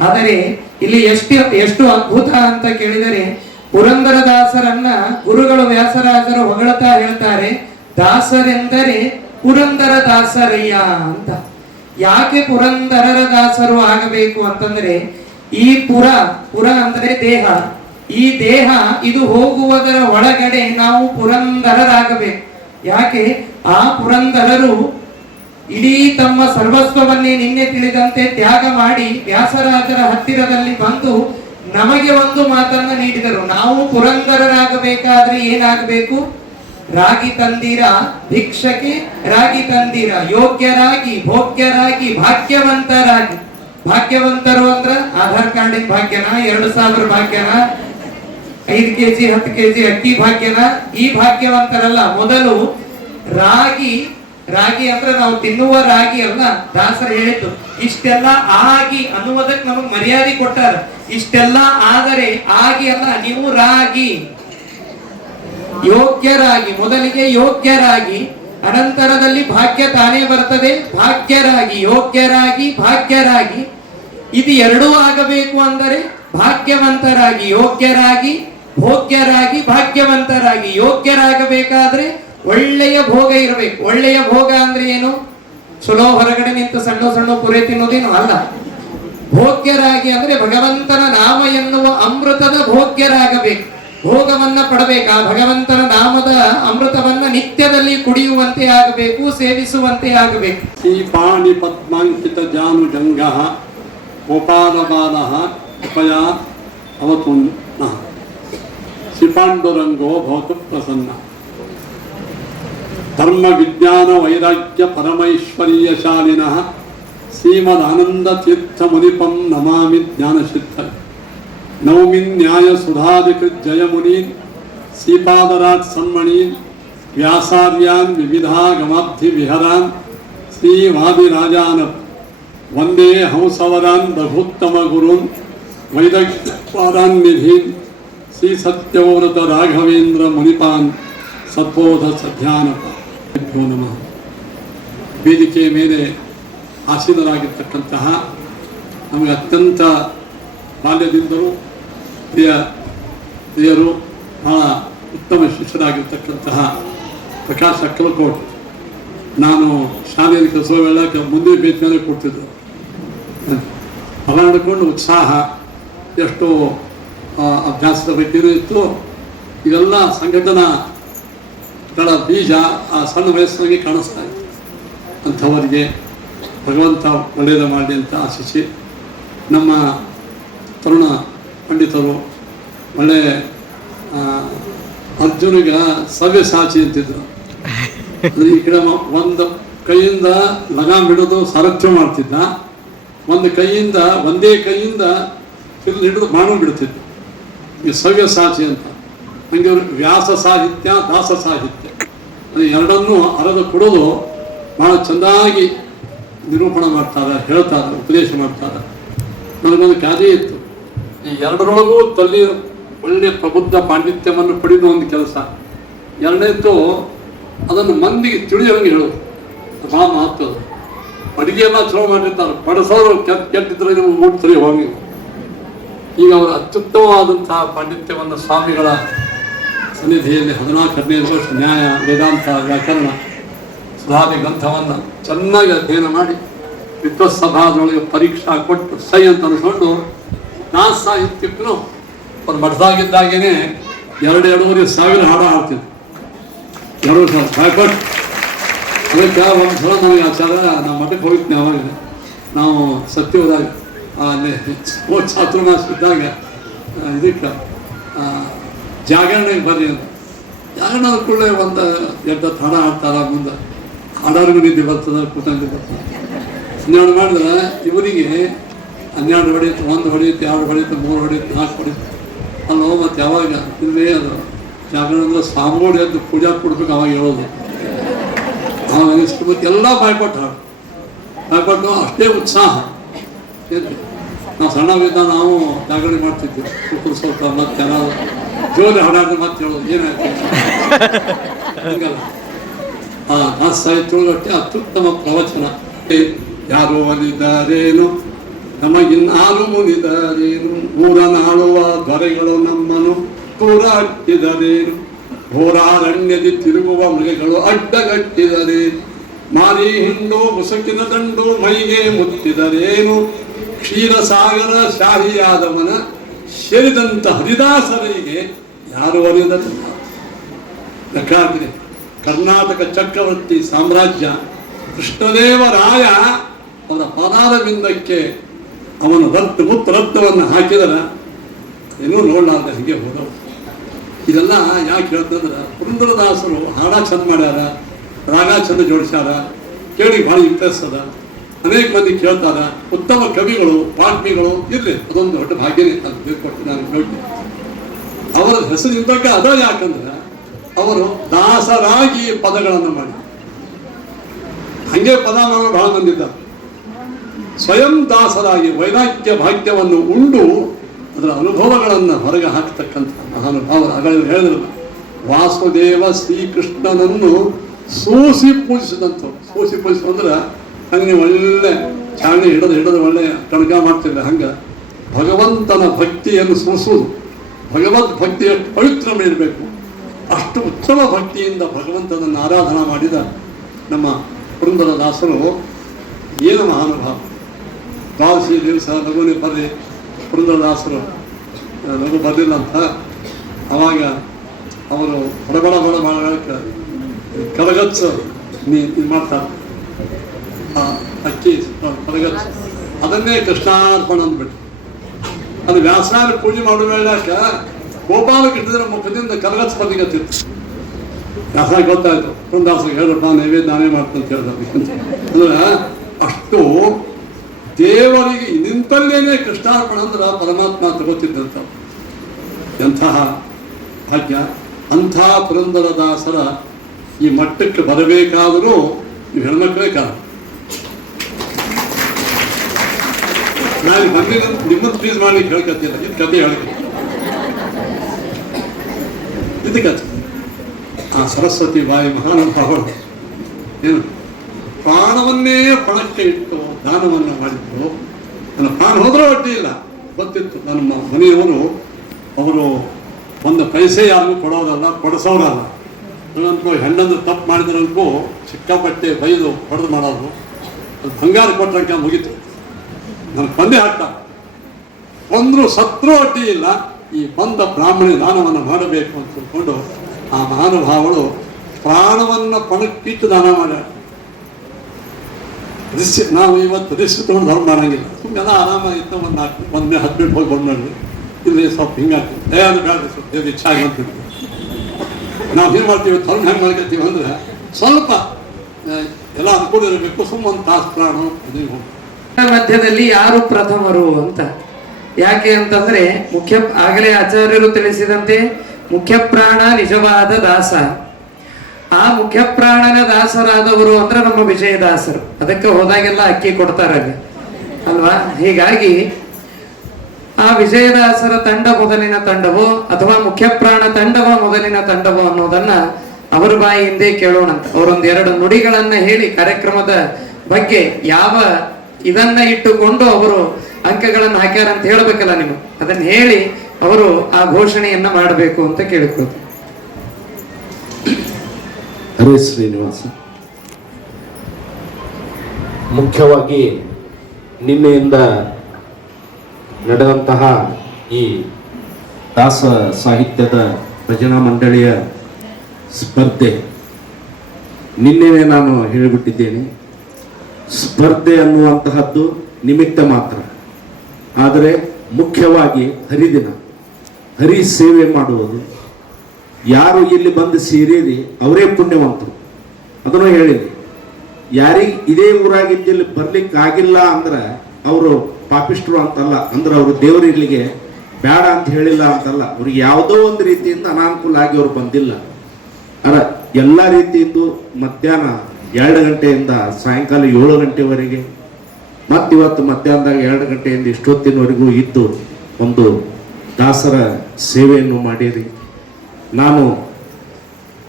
ಆದರೆ ಇಲ್ಲಿ ಎಷ್ಟು ಅದ್ಭುತ ಅಂತ ಕೇಳಿದರೆ, ಪುರಂದರದಾಸರನ್ನ ಗುರುಗಳು ವ್ಯಾಸರಾಜರು ಹೊಗಳುತ್ತಾ ಹೇಳ್ತಾರೆ, ದಾಸರೆಂದರೆ ಪುರಂದರ ದಾಸರಯ್ಯ ಅಂತ. ಯಾಕೆ ಪುರಂದರರ ದಾಸರು ಆಗಬೇಕು ಅಂತಂದ್ರೆ, ಈ ಪುರ ಅಂದರೆ ದೇಹ, ಈ ದೇಹ ಇದು ಹೋಗುವುದರ ಒಳಗಡೆ ನಾವು ಪುರಂದರರಾಗಬೇಕು. ಯಾಕೆ ಆ ಪುರಂದರರು ಇಡೀ ತಮ್ಮ ಸರ್ವಸ್ವವನ್ನೇ ನಿನ್ನೆ ತಿಳಿದಂತೆ ತ್ಯಾಗ ಮಾಡಿ ವ್ಯಾಸರಾಜರ ಹತ್ತಿರದಲ್ಲಿ ಬಂದು ನಮಗೆ ಒಂದು ಮಾತನ್ನ ನೀಡಿದರು. ನಾವು ಪುರಂದರರಾಗಬೇಕಾದ್ರೆ ಏನಾಗಬೇಕು? ರಾಗಿ ತಂದಿರ ಭಿಕ್ಷಕ್ಕೆ, ರಾಗಿ ತಂದಿರ ಯೋಗ್ಯರಾಗಿ ಭೋಗ್ಯರಾಗಿ ಭಾಗ್ಯವಂತರಾಗಿ. ಭಾಗ್ಯವಂತರು ಅಂದ್ರ ಆಧಾರ್ ಕಾರ್ಡಿನ ಭಾಗ್ಯನ, 2000 ಭಾಗ್ಯನ, 5 kg 10 kg ಅಕ್ಕಿ ಭಾಗ್ಯನ, ಈ ಭಾಗ್ಯವಂತರಲ್ಲ. ಮೊದಲು ರಾಗಿ, ರಾಗಿ ಅಂದ್ರೆ ನಾವು ತಿನ್ನುವ ರಾಗಿ ಅಲ್ಲ, ದಾಸರು ಹೇಳಿದ್ದು. ಇಷ್ಟೆಲ್ಲ ಆಗಿ ಅನ್ನುವುದಕ್ಕೆ ನಮಗೆ ಮರ್ಯಾದೆ ಕೊಟ್ಟಾರ. ಇಷ್ಟೆಲ್ಲ ಆದರೆ ಆಗಿ ಅಲ್ಲ, ನೀವು ರಾಗಿ, ಯೋಗ್ಯರಾಗಿ. ಮೊದಲಿಗೆ ಯೋಗ್ಯರಾಗಿ, ಅನಂತರದಲ್ಲಿ ಭಾಗ್ಯ ತಾನೇ ಬರ್ತದೆ. ಭಾಗ್ಯರಾಗಿ, ಯೋಗ್ಯರಾಗಿ, ಭಾಗ್ಯರಾಗಿ. ಇದು ಎರಡೂ ಆಗಬೇಕು ಅಂದರೆ ಭಾಗ್ಯವಂತರಾಗಿ, ಯೋಗ್ಯರಾಗಿ, ಭೋಗ್ಯರಾಗಿ, ಭಾಗ್ಯವಂತರಾಗಿ. ಯೋಗ್ಯರಾಗಬೇಕಾದ್ರೆ ಒಳ್ಳೆಯ ಭೋಗ ಇರಬೇಕು. ಒಳ್ಳೆಯ ಭೋಗ ಅಂದ್ರೆ ಏನು? ಚಲೋ ಹೊರಗಡೆ ನಿಂತು ಸಣ್ಣ ಸಣ್ಣ ಪುರೆ ತಿನ್ನೋದೇನು ಅಲ್ಲ. ಭೋಗ್ಯರಾಗಿ ಅಂದ್ರೆ ಭಗವಂತನ ನಾಮ ಎನ್ನುವ ಅಮೃತದ ಭೋಗ್ಯರಾಗಬೇಕು. ಭೋಗವನ್ನ ಪಡಬೇಕು. ಆ ಭಗವಂತನ ನಾಮದ ಅಮೃತವನ್ನ ನಿತ್ಯದಲ್ಲಿ ಕುಡಿಯುವಂತೆ ಆಗಬೇಕು, ಸೇವಿಸುವಂತೆ ಆಗಬೇಕು. ಈ ಪಾಣಿ ಪದ್ಮಾಂಕಿತ ಜಾನು ಜಂಗ ಗೋಪಾಲಬಾಲ ಉಪಯ ಅವತುನ್ನ ಶಿಪಾಂಡುರಂಗೋ ಭವತು ಪ್ರಸನ್ನ. ಧರ್ಮ ವಿಜ್ಞಾನ ವೈರಾಗ್ಯ ಪರಮೈಶ್ವರ್ಯಶಾಲಿನಃ ಶ್ರೀಮದಾನಂದ ತೀರ್ಥ ಮುನಿಪಂ ನಮಾಮಿ ಜ್ಞಾನಸಿದ್ಧ. ನೌಮಿನ್ ನ್ಯಾಯ ಸುಧಾಧಿಕೃತ್ ಜಯಮುನೀನ್ ಶ್ರೀಪಾದರಾಜ್ ಸನ್ಮಣೀನ್ ವ್ಯಾಸಾರ್ಯಾನ್ ವಿವಿಧಾಗಮಾಬ್ಧಿ ವಿಹರಾನ್ ಶ್ರೀವಾದಿರಾಜಾನ್ ವಂದೇ ಹಂಸವರಾನ್ ರಘುತ್ತಮ ಗುರುನ್ ವೈದಗ್ಧ್ಯಪಾದಾನ್ ನಿಧೀನ್ ಶ್ರೀ ಸತ್ಯವ್ರತ ರಾಘವೇಂದ್ರ ಮುನಿಪಾನ್ ಸದ್ಬೋಧ ಸಧ್ಯಾನಪ. ನಮಃ. ವೇದಿಕೆಯ ಮೇಲೆ ಆಸೀನರಾಗಿರ್ತಕ್ಕಂತಹ ನಮಗೆ ಅತ್ಯಂತ ಬಾಲ್ಯದಿಂದಲೂ ಪ್ರಿಯರು, ಬಹಳ ಉತ್ತಮ ಶಿಷ್ಯರಾಗಿರ್ತಕ್ಕಂತಹ ಪ್ರಕಾಶ್ ಅಕ್ಕಲಕೋಟ್. ನಾನು ಶಾಲೆಯಲ್ಲಿ ಕೆಲಸ ವೇಳೆ ಮುಂದೆ ಬೇಚ್ ಮೇಲೆ ಕೊಡ್ತಿದ್ದರು. ಹೊರ ನಡ್ಕೊಂಡು ಉತ್ಸಾಹ, ಎಷ್ಟು ಅಭ್ಯಾಸದ ಬಗ್ಗೆಯೂ ಇತ್ತು. ಇವೆಲ್ಲ ಸಂಘಟನಾಗಳ ಬೀಜ ಆ ಸಣ್ಣ ವಯಸ್ಸಿನಾಗೆ ಕಾಣಿಸ್ತಾ ಇತ್ತು. ಅಂಥವರಿಗೆ ಭಗವಂತ ಒಳ್ಳೆಯದು ಮಾಡಲಿ ಅಂತ ಆಶಿಸಿ, ನಮ್ಮ ತರುಣ ಪಂಡಿತರು ಒಳ್ಳೆಯ ಅರ್ಜುನಿಗೆ ಸವ್ಯಸಾಚಿ ಅಂತಿದ್ರು. ಈ ಕಡೆ ಒಂದು ಕೈಯಿಂದ ಲಗಾಮ್ ಬಿಡೋದು ಸಾರಥ್ಯ ಮಾಡ್ತಿದ್ದ, ಒಂದು ಕೈಯಿಂದ ಒಂದೇ ಕೈಯಿಂದ ಹಿಡಿದು ಮಾಡು ಬಿಡ್ತಿದ್ದ. ಈ ಸವ್ಯಸಾಚಿ ಅಂತ. ಹಂಗೆ ಅವರು ವ್ಯಾಸ ಸಾಹಿತ್ಯ, ದಾಸ ಸಾಹಿತ್ಯ ಅದು ಎರಡನ್ನೂ ಅರೆದು ಕೊಡೋದು ಭಾಳ ಚೆಂದಾಗಿ ನಿರೂಪಣೆ ಮಾಡ್ತಾರೆ, ಹೇಳ್ತಾರೆ, ಉಪದೇಶ ಮಾಡ್ತಾರೆ. ನನಗೊಂದು ಖ್ಯಾತಿ ಇತ್ತು, ಈ ಎರಡರೊಳಗೂ ತಲ್ಲಿ ಒಳ್ಳೆಯ ಪ್ರಬುದ್ಧ ಪಾಂಡಿತ್ಯವನ್ನು ಪಡೆಯುವ ಒಂದು ಕೆಲಸ. ಎರಡನೇದ್ದು ಅದನ್ನು ಮಂದಿಗೆ ತಿಳಿಯೋಂಗೆ ಹೇಳೋದು, ಭಾಳ ಮಹತ್ವ. ಅಡುಗೆ ಎಲ್ಲ ಚಲೋ ಮಾಡಿರ್ತಾರೆ, ಬಡಸೋರು ಕೆಟ್ಟಿದ್ರೆ ನೀವು ಊಟ ಸರಿ ಹೋಗಿ. ಈಗ ಅವರ ಅತ್ಯುತ್ತಮವಾದಂತಹ ಪಾಂಡಿತ್ಯವನ್ನು ಸ್ವಾಮಿಗಳ ಸನ್ನಿಧಿಯಲ್ಲಿ 14 ವರ್ಷ ನ್ಯಾಯ, ವೇದಾಂತ, ವ್ಯಾಕರಣ, ಸುಧಾದಿ ಗ್ರಂಥವನ್ನು ಚೆನ್ನಾಗಿ ಅಧ್ಯಯನ ಮಾಡಿ ವಿದ್ವತ್ಸಭಾದೊಳಗೆ ಪರೀಕ್ಷಾ ಕೊಟ್ಟು ಸೈ ಅಂತ ಅನ್ಕೊಂಡು ದಾಸ ಸಾಹಿತ್ಯಕ್ಕೂ ಒಂದು ಮಠದಾಗಿದ್ದಾಗೇನೆ 2-2.5 ಸಾವಿರ ಹಾಡು ಹಾಡ್ತಿದ್ದೆ. 2,000 ಹಾಕೊಟ್ಟು ಅದಕ್ಕೆ ಒಂದು ಸಲ ನನಗೆ ಆಚಾರ, ನಾವು ಮಠಕ್ಕೆ ಹೋಗಿದ್ವಿ. ಅವಾಗ ನಾವು ಸತ್ಯವಾದಾಗ ಅಲ್ಲಿ ಚಾತುರ್ಮಾಸ ಇದ್ದಾಗ ಇದಕ್ಕೆ ಜಾಗರಣೆಗೆ ಬರ್ರಿ ಅಂತ. ಜಾಗರಣ ಕೂಡಲೇ ಒಂದು 2 ಹಾಡ ಹಾಡ್ತಾರ. ಮುಂದೆ ಹಾಡೋರ್ಗು ನಿದ್ದೆ ಬರ್ತದೆ, ಕೂತಂಗೆ ಬರ್ತದೆ. 12 ಮಾಡಿದ್ರೆ ಇವರಿಗೆ 12 ಹೊಡೆಯುತ್ತೆ, 1 ಹೊಡೆಯುತ್ತೆ, 2 ಹೊಡೆಯುತ್ತೆ, 3 ಹೊಡೆಯುತ್ತೆ, 4 ಹೊಡೆಯುತ್ತೆ. ಅಲ್ಲೋ ಮತ್ತು ಯಾವಾಗ ಇಲ್ಲೇ ಅದು ಜಾಗರಣ ಅಂದ್ರೆ ಸ್ವಾಮಿಗಳು ಎದ್ದು ಪೂಜಾ ಕೊಡ್ಬೇಕು ಅವಾಗ ಹೇಳೋದು. ಅವಾಗ ಅನಿಸ್ಕೊಬೇಕು ಎಲ್ಲ ಬಾಯ್ಪಟ್ಟು ಹಾಡು ಬಾಯ್ಪಟ್ಟು ಅಷ್ಟೇ ಉತ್ಸಾಹ. ನಾವು ಸಣ್ಣವಿದ್ದ ನಾವು ಜಾಗರಣೆ ಮಾಡ್ತಿದ್ವಿ. ಶುಕ್ರ ಸ್ವಲ್ಪ ಮತ್ತೆ ಯಾರಾದ್ರು ಜೋರಿ ಹಾಡಾದ್ರೆ ಮತ್ತೆ ಹೇಳೋದು ಏನಾಯ್ತು ಹಂಗಲ್ಲ. ಆ ದಾಸ ಸಾಹಿತ್ಯೊಳಗಟ್ಟೆ ಅತ್ಯುತ್ತಮ ಪ್ರವಚನ. ಯಾರು ಒಲಿದಾರೇನು ನಮಗಿನ್ನಾರು ಮುನಿದಾರೇನು, ಊರನಾಳುವ ದೊರೆಗಳು ನಮ್ಮನು ದೂರ ಹಾಕಿದರೇನು, ಘೋರಾರಣ್ಯದಿ ತಿರುಗುವ ಮೃಗಗಳು ಅಡ್ಡಗಟ್ಟಿದರೆ, ಮಾರಿ ಹಿಂಡು ಮುಸುಕಿನ ದಂಡು ಮೈಗೆ ಮುತ್ತಿದರೇನು, ಕ್ಷೀರಸಾಗರ ಶಾಹಿಯಾದವನ ಸೇರಿದಂತ ಹರಿದಾಸರಿಗೆ ಯಾರು ಒಲಿದರು. ಲೆಕ್ಕಾಗ್ರೆ ಕರ್ನಾಟಕ ಚಕ್ರವರ್ತಿ ಸಾಮ್ರಾಜ್ಯ ಕೃಷ್ಣದೇವರಾಯ ಅವರ ಪಾದಾರವಿಂದಕ್ಕೆ ಅವನು ರಕ್ತವನ್ನು ಹಾಕಿದರೆ ಏನೂ ನೋಡಲಾರ್ದ ಹೀಗೆ ಹೋದವು. ಇದೆಲ್ಲ ಯಾಕೆ ಹೇಳ್ತಂದ್ರೆ ಪುರಂದರದಾಸರು ಹಾಡ ಚಂದ ಮಾಡ್ಯಾರ, ರಾಗ ಚಂದ ಜೋಡಿಸ್ಯಾರ, ಕೇಳಿ ಭಾಳ ಇಂಟ್ರೆಸ್ಟ್ ಅದ, ಅನೇಕ ಮಂದಿ ಕೇಳ್ತಾರ, ಉತ್ತಮ ಕವಿಗಳು ವಾಗ್ಮಿಗಳು ಇರಲಿ, ಅದೊಂದು ದೊಡ್ಡ ಭಾಗ್ಯನೇ ಅಂತ ತಿಳ್ಕೊಟ್ಟು ನಾನು ಹೇಳ್ತೀನಿ. ಅವರ ಹೆಸರು ಇದ್ದಾಗ ಅದ, ಯಾಕಂದ್ರೆ ಅವರು ದಾಸರಾಗಿ ಪದಗಳನ್ನು ಮಾಡಿ ಹಂಗೆ ಪದ ಮಾಡೋರು ಬಹಳ ಮಂದಿದ್ದಾರೆ. ಸ್ವಯಂ ದಾಸರಾಗಿ ವೈರಾಗ್ಯ ಭಾಗ್ಯವನ್ನು ಉಂಡು ಅದರ ಅನುಭವಗಳನ್ನು ಹೊರಗೆ ಹಾಕ್ತಕ್ಕಂಥ ಮಹಾನುಭಾವರು. ಹಾಗಾಗಿ ಹೇಳಿದ್ರಲ್ಲ, ವಾಸುದೇವ ಶ್ರೀಕೃಷ್ಣನನ್ನು ಸೂಸಿ ಪೂಜಿಸಿದಂಥವ್ರು. ಸೂಸಿ ಪೂಜಿಸು ಅಂದ್ರೆ ಹಂಗೆ ನೀವು ಒಳ್ಳೆ ಚಾಣಿ ಹಿಡಿದು ಒಳ್ಳೆ ಕಣಗ ಮಾಡ್ತಿಲ್ಲ, ಹಂಗೆ ಭಗವಂತನ ಭಕ್ತಿಯನ್ನು ಸೂಸುವುದು. ಭಗವದ್ ಭಕ್ತಿ ಎಷ್ಟು ಪವಿತ್ರ ಇರಬೇಕು, ಅಷ್ಟು ಉತ್ತಮ ಭಕ್ತಿಯಿಂದ ಭಗವಂತನನ್ನು ಆರಾಧನಾ ಮಾಡಿದ ನಮ್ಮ ಪುರಂದರದಾಸರು ಏನು ಮಹಾನುಭಾವ. ದ್ವಾದಶಿ ದಿವಸ ಲಘುನೇ ಬರ್ರಿ, ಪುರಂದರದಾಸರು ಲಘು ಬರಲಿಲ್ಲ ಅಂತ ಅವಾಗ ಅವರು ಹೊರಬಡ ಮಾಡಕ್ಕೆ ಕರಗಚ್ಚ ಇದು ಮಾಡ್ತಾರೆ, ಅಕ್ಕಿ ಕರಗಚ್ಚ, ಅದನ್ನೇ ಕೃಷ್ಣಾರ್ಪಣ ಅಂದ್ಬಿಟ್ಟು. ಅದು ವ್ಯಾಸರಾಯ ಪೂಜೆ ಮಾಡೋ ವೇಳಾಕ ಗೋಪಾಲಕೃಷ್ಣನ ಮುಖದಿಂದ ಕರಗಚ್ಚ ಬಂದಿಗತ್ತಿತ್ತು. ವ್ಯಾಸರಾಯ ಗೊತ್ತಾಯ್ತು, ಪುರಂದರದಾಸರಿಗೆ ಹೇಳ್ರಪ್ಪ ನೈವೇದ್ಯ ನಾನೇ ಮಾಡ್ತಂತ ಹೇಳಿದ್ರೆ. ಅಂದ್ರೆ ಅಷ್ಟು ದೇವರಿಗೆ ನಿಂತಲ್ಲೇನೆ ಕೃಷ್ಣಾರ್ಪಣ ಅಂದ್ರೆ ಪರಮಾತ್ಮ ತಗೋತಿದ್ದಂಥ ಎಂತಹ ಭಾಗ್ಯ. ಅಂಥ ಪುರಂದರದಾಸರ ಈ ಮಟ್ಟಕ್ಕೆ ಬರಬೇಕಾದರೂ ನೀವು ಹೆಣ್ಮಕ್ಳೇ ಕಾರಣ. ನಾನು ಬಂದಿನ ನಿಮ್ಮನ್ನು ಪ್ಲೀಸ್ ಮಾಡ್ಲಿಕ್ಕೆ ಹೇಳ್ಕತ್ತಿಲ್ಲ, ಇದು ಕತೆ ಹೇಳ್ತೀನಿ. ಇದು ಕತೆ ಆ ಸರಸ್ವತಿ ಬಾಯಿ ಮಹಾನುಭಾವರು ಏನು ಪ್ರಾಣವನ್ನೇ ಪಣಕ್ಕೆ ಇಟ್ಟು ದಾನವನ್ನು ಮಾಡಿದ್ರು. ನನ್ನ ಪ್ರಾಣ ಹೋದ್ರೂ ಅಡ್ಡಿ ಇಲ್ಲ, ಗೊತ್ತಿತ್ತು. ನನ್ನ ಮನೆಯವರು ಅವರು ಒಂದು ಪೈಸೆ ಯಾರಿಗೂ ಕೊಡೋದಲ್ಲ, ಕೊಡಿಸೋರಲ್ಲ. ನನ್ನಂತೂ ಹೆಣ್ಣಂದ್ರೆ ತಪ್ಪು ಮಾಡಿದ್ರಂತೂ ಸಿಕ್ಕಾಪಟ್ಟೆ ಬೈದು ಹೊಡೆದು ಮಾಡೋದು. ಅದು ಬಂಗಾರ ಕೊಟ್ಟಂಕ ಮುಗೀತು. ನನಗೆ ಬಂದೇ ಹಾಕ್ತ ಬಂದರೂ ಸತ್ರೂ ಅಡ್ಡಿ ಇಲ್ಲ, ಈ ಬಂದ ಬ್ರಾಹ್ಮಣ ದಾನವನ್ನು ಮಾಡಬೇಕು ಅಂತ ತಿಳ್ಕೊಂಡು ಆ ಮಹಾನುಭಾವಗಳು ಪ್ರಾಣವನ್ನು ಪಣಕ್ಕಿಟ್ಟು ದಾನ ಮಾಡ್ಯಾರ. ನಾವು ಇವತ್ತು ರಿಸ್ಕ್ ತೊಗೊಂಡು ಧರ್ಮ ಮಾಡಂಗಿಲ್ಲ, ಸುಮ್ಮನೆಲ್ಲ ಆರಾಮಾಗಿತ್ತು. ಒಂದೇ 10 ಮಿನಿಟ್ ಹೋಗಿ ಬಂದು ಮಾಡಿದ್ವಿ. ಇಲ್ಲಿ ಸ್ವಲ್ಪ ಹಿಂಗಾಗ್ತದೆ, ದಯಾದ ಬೇಡ ಸ್ವಲ್ಪ ಇಚ್ಛೆ ಆಗಂತಿದ್ವಿ. ನಾವು ಏನು ಮಾಡ್ತೀವಿ, ಧರ್ಮ ಹೆಂಗೆ ಮಾಡ್ಕೊತೀವಿ ಅಂದ್ರೆ ಸ್ವಲ್ಪ ಎಲ್ಲ ಅನುಕೂಲ ಇರಬೇಕು. ಸುಮ್ಮ ಒಂದು ತಾಸು ಪ್ರಾಣ ಮಧ್ಯದಲ್ಲಿ ಯಾರು ಪ್ರಥಮರು ಅಂತ. ಯಾಕೆ ಅಂತಂದ್ರೆ ಆಗಲೇ ಆಚಾರ್ಯರು ತಿಳಿಸಿದಂತೆ ಮುಖ್ಯ ಪ್ರಾಣ ನಿಜವಾದ ದಾಸ. ಆ ಮುಖ್ಯ ಪ್ರಾಣನ ದಾಸರಾದವರು ಅಂದ್ರೆ ನಮ್ಮ ವಿಜಯದಾಸರು. ಅದಕ್ಕೆ ಹೋದಾಗೆಲ್ಲ ಅಕ್ಕಿ ಕೊಡ್ತಾರಲ್ಲಿ ಅಲ್ವಾ. ಹೀಗಾಗಿ ಆ ವಿಜಯದಾಸರ ತಂಡ ಮೊದಲಿನ ತಂಡವೋ ಅಥವಾ ಮುಖ್ಯ ಪ್ರಾಣ ತಂಡವೋ ಮೊದಲಿನ ತಂಡವೋ ಅನ್ನೋದನ್ನ ಅವರ ಬಾಯಿಯಿಂದೇ ಕೇಳೋಣಂತ. ಅವರೊಂದು 2 ನುಡಿಗಳನ್ನ ಹೇಳಿ ಕಾರ್ಯಕ್ರಮದ ಬಗ್ಗೆ ಯಾವ ಇದನ್ನ ಇಟ್ಟುಕೊಂಡು ಅವರು ಅಂಕಗಳನ್ನು ಹಾಕ್ಯಾರ ಅಂತ ಹೇಳ್ಬೇಕಲ್ಲ ನೀವು, ಅದನ್ನ ಹೇಳಿ ಅವರು ಆ ಘೋಷಣೆಯನ್ನ ಮಾಡಬೇಕು ಅಂತ ಕೇಳಿಕೊಳ್ತಾರೆ. ಹರೇ ಶ್ರೀನಿವಾಸ. ಮುಖ್ಯವಾಗಿ ನಿನ್ನೆಯಿಂದ ನಡೆದಂತಹ ಈ ದಾಸ ಸಾಹಿತ್ಯದ ಭಜನಾ ಮಂಡಳಿಯ ಸ್ಪರ್ಧೆ ನಿನ್ನೆನೇ ನಾನು ಹೇಳಿಬಿಟ್ಟಿದ್ದೇನೆ. ಸ್ಪರ್ಧೆ ಅನ್ನುವಂತಹದ್ದು ನಿಮಿತ್ತ ಮಾತ್ರ, ಆದರೆ ಮುಖ್ಯವಾಗಿ ಹರಿದಿನ ಹರಿ ಸೇವೆ ಮಾಡುವುದು. ಯಾರು ಇಲ್ಲಿ ಬಂದು ಸೇರಿರಿ ಅವರೇ ಪುಣ್ಯವಂತರು. ಅದನ್ನು ಹೇಳಿದೆ, ಯಾರಿಗೆ ಇದೇ ಊರಾಗಿದ್ದಲ್ಲಿ ಬರ್ಲಿಕ್ಕಾಗಿಲ್ಲ ಅಂದ್ರೆ ಅವರು ಪಾಪಿಷ್ಟ್ರು ಅಂತಲ್ಲ, ಅಂದ್ರೆ ಅವರು ದೇವರು ಇಲ್ಲಿಗೆ ಬೇಡ ಅಂತ ಹೇಳಿಲ್ಲ ಅಂತಲ್ಲ. ಅವ್ರಿಗೆ ಯಾವುದೋ ಒಂದು ರೀತಿಯಿಂದ ಅನಾನುಕೂಲ ಆಗಿ ಅವ್ರು ಬಂದಿಲ್ಲ. ಎಲ್ಲ ರೀತಿಯಿಂದ ಮಧ್ಯಾಹ್ನ 2 ಗಂಟೆಯಿಂದ ಸಾಯಂಕಾಲ 7 ಗಂಟೆವರೆಗೆ, ಮತ್ತಿವತ್ತು ಮಧ್ಯಾಹ್ನದಾಗ 2 ಗಂಟೆಯಿಂದ ಇಷ್ಟೊತ್ತಿನವರೆಗೂ ಇದ್ದು ಒಂದು ದಾಸರ ಸೇವೆಯನ್ನು ಮಾಡಿರಿ. ನಾನು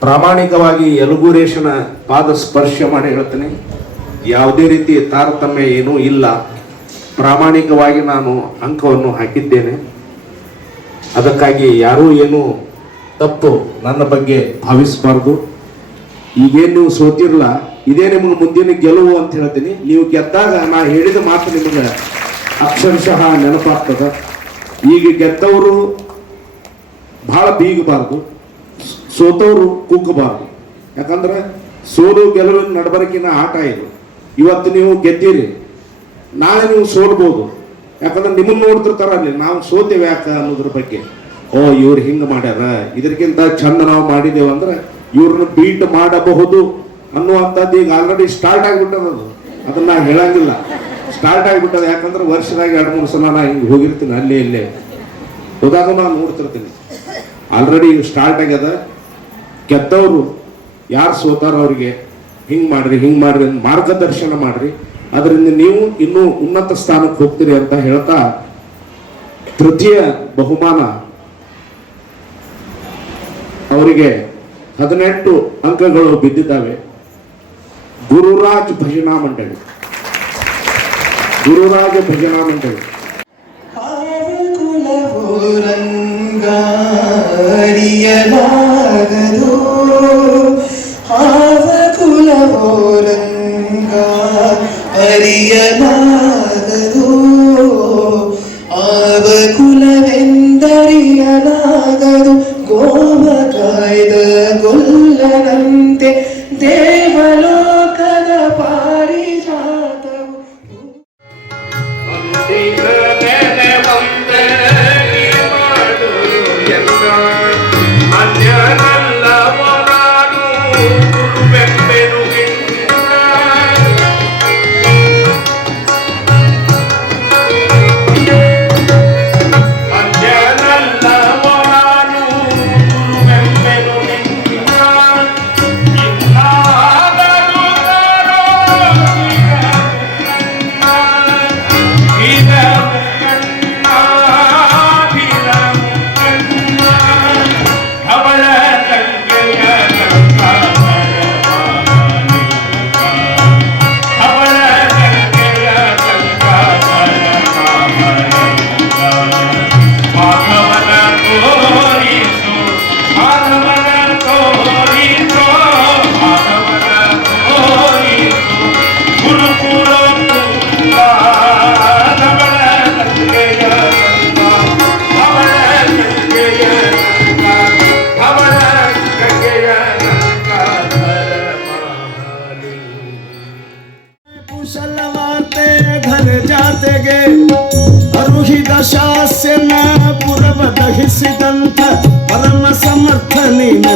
ಪ್ರಾಮಾಣಿಕವಾಗಿ ಯಲಗೂರೇಶನ ಪಾದ ಸ್ಪರ್ಶ ಮಾಡಿ ಹೇಳ್ತೇನೆ, ಯಾವುದೇ ರೀತಿ ತಾರತಮ್ಯ ಏನೂ ಇಲ್ಲ. ಪ್ರಾಮಾಣಿಕವಾಗಿ ನಾನು ಅಂಕವನ್ನು ಹಾಕಿದ್ದೇನೆ. ಅದಕ್ಕಾಗಿ ಯಾರೂ ಏನೂ ತಪ್ಪು ನನ್ನ ಬಗ್ಗೆ ಭಾವಿಸಬಾರ್ದು. ಈಗೇನು ನೀವು ಸೋತಿರಲ್ಲ, ಇದೇ ನಿಮಗೆ ಮುಂದಿನ ಗೆಲುವು ಅಂತ ಹೇಳ್ತೀನಿ. ನೀವು ಗೆದ್ದಾಗ ನಾ ಹೇಳಿದ ಮಾತು ನಿಮಗೆ ಅಕ್ಷರಶಃ ನೆನಪಾಗ್ತದ. ಈಗ ಗೆದ್ದವರು ಬಹಳ ಬೀಗಬಾರ್ದು, ಸೋತವರು ಕುಗ್ಗಬಾರ್ದು. ಯಾಕಂದ್ರೆ ಸೋಲು ಗೆಲುವಿನ ನಡಬರಕಿನ ಆಟ ಇದು. ಇವತ್ತು ನೀವು ಗೆದ್ದೀರಿ, ನಾಳೆ ನೀವು ಸೋಲ್ಬೋದು. ಯಾಕಂದ್ರೆ ನಿಮ್ಮನ್ನು ನೋಡ್ತಿರ್ತಾರ ಅಲ್ಲಿ ನಾವು ಸೋತೇವೆ ಯಾಕೆ ಅನ್ನೋದ್ರ ಬಗ್ಗೆ. ಓ ಇವ್ರು ಹಿಂಗೆ ಮಾಡ್ಯಾರ, ಇದಕ್ಕಿಂತ ಚಂದ ನಾವು ಮಾಡಿದೇವು ಅಂದ್ರೆ ಇವ್ರನ್ನ ಬೀಟ್ ಮಾಡಬಹುದು ಅನ್ನುವಂಥದ್ದು ಈಗ ಆಲ್ರೆಡಿ ಸ್ಟಾರ್ಟ್ ಆಗಿಬಿಟ್ಟದ. ಅದನ್ನ ನಾ ಹೇಳಂಗಿಲ್ಲ, ಸ್ಟಾರ್ಟ್ ಆಗಿಬಿಟ್ಟದ. ಯಾಕಂದ್ರೆ ವರ್ಷದಾಗ 2-3 ಸಲ ನಾ ಹಿಂಗೆ ಹೋಗಿರ್ತೀನಿ, ಅಲ್ಲೇ ಇಲ್ಲೇ ಹೋದಾಗ ನಾನು ನೋಡ್ತಿರ್ತೀನಿ. ಆಲ್ರೆಡಿ ಸ್ಟಾರ್ಟ್ ಆಗ್ಯದ. ಗೆದ್ದವರು ಯಾರು ಸೋತಾರ ಅವ್ರಿಗೆ ಹಿಂಗೆ ಮಾಡ್ರಿ ಅಂತ ಮಾರ್ಗದರ್ಶನ ಮಾಡ್ರಿ. ಅದರಿಂದ ನೀವು ಇನ್ನೂ ಉನ್ನತ ಸ್ಥಾನಕ್ಕೆ ಹೋಗ್ತೀರಿ ಅಂತ ಹೇಳ್ತಾ, ತೃತೀಯ ಬಹುಮಾನ ಅವರಿಗೆ 18 ಅಂಕಗಳು ಬಿದ್ದಿದ್ದಾವೆ. ಗುರುರಾಜ್ ಭಜನಾ ಮಂಡಳಿ. ಅರಿಯಲಾಗದು ಆವ ಕುಲವೆಂದರಿಯಲಾಗದು ಗೋವ ಕಾಯ್ದ ಗೊಲ್ಲನಂತೆ ದೇವಲೋಕದ ಪಾರಿಜಾತವು. ಕುಶಲವಾರ್ತೆ ಘನ ಜಾತೆಗೆ ಅರುಹಿದ ಶಾಸ್ಯನ ಪುರವ ದಹಿಸಿದಂಥ ಪರಮ ಸಮರ್ಥ ನೀನು.